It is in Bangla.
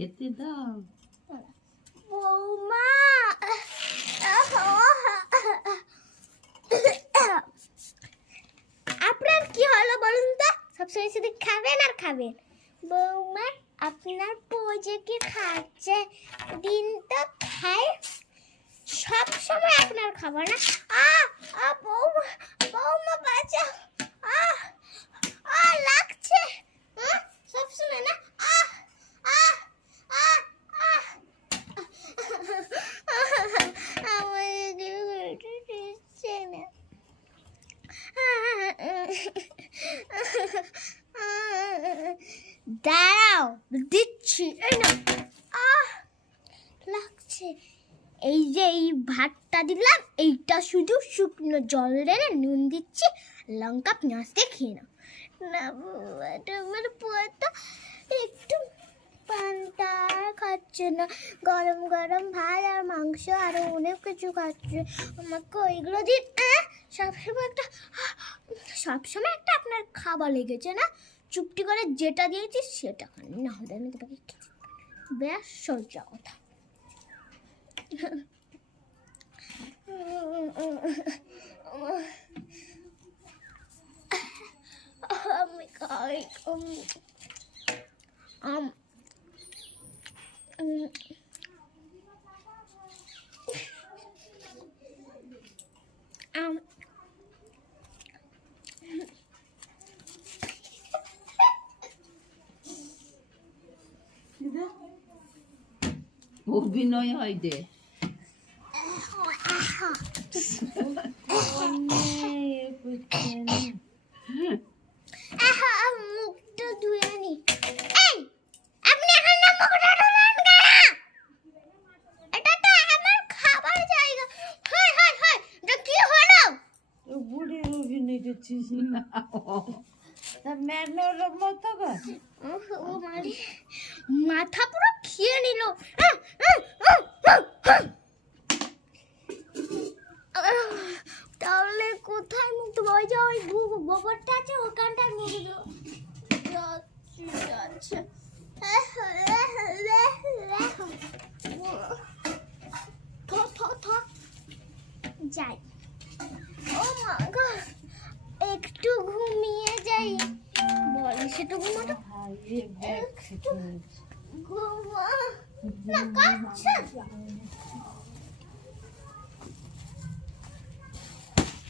খেতে দাও। বৌমা আপনার কি হলো বলুন তো? সবসময় শুধু খাবেন আর খাবেন। বৌমা আপনার পোজে কি খাচ্ছে? দিন তো খায়, সব সময় আপনার খাবার না। বৌমা বৌমা বাঁচাও, লাগছে সব সময় না। দাঁড়াও দিচ্ছি, এই না লাগছে। এই যে এই ভাতটা দিলাম, এইটা শুধু শুকনো জল ঢেলে নুন দিচ্ছি, লঙ্কা পেঁয়াজ দিয়ে খেয়ে নাও। না তোমার পোয়াটা একটু পান্তা খাচ্ছে না, গরম গরম ভাত আর মাংস আরো অনেক কিছু খাচ্ছে। আমাকে ওইগুলো দিন। সবসময় একটা আপনার খাবার লেগেছে না, চুপটি করে যেটা দিয়েছি সেটা খান, না হলে আমি তোমাকে বেশ সোজা কথা। অভিনয় হয় দে। মুখটা ধুয়ে নি। আপনি এখন না মুখটা ধুলেন কেন? এটা তো আমার খাবার জায়গা। হয় হয় হয়, এটা কি হলো? বুড়ির অভিনয় করছিস না, ম্যানোর মতো কর। ও মারি, মাথা পুরো খেয়ে নিল। তাহলে কোথায় মুখ দেবো? ওই যে ওই গোবরটা আছে ওখানটায় মুখ দেবো। যাচ্ছে যাই। ও মা গো, একটু ঘুমিয়ে যাই। বলে সেটা ঘুমাতো, ঘুমা না কাচ্ছে।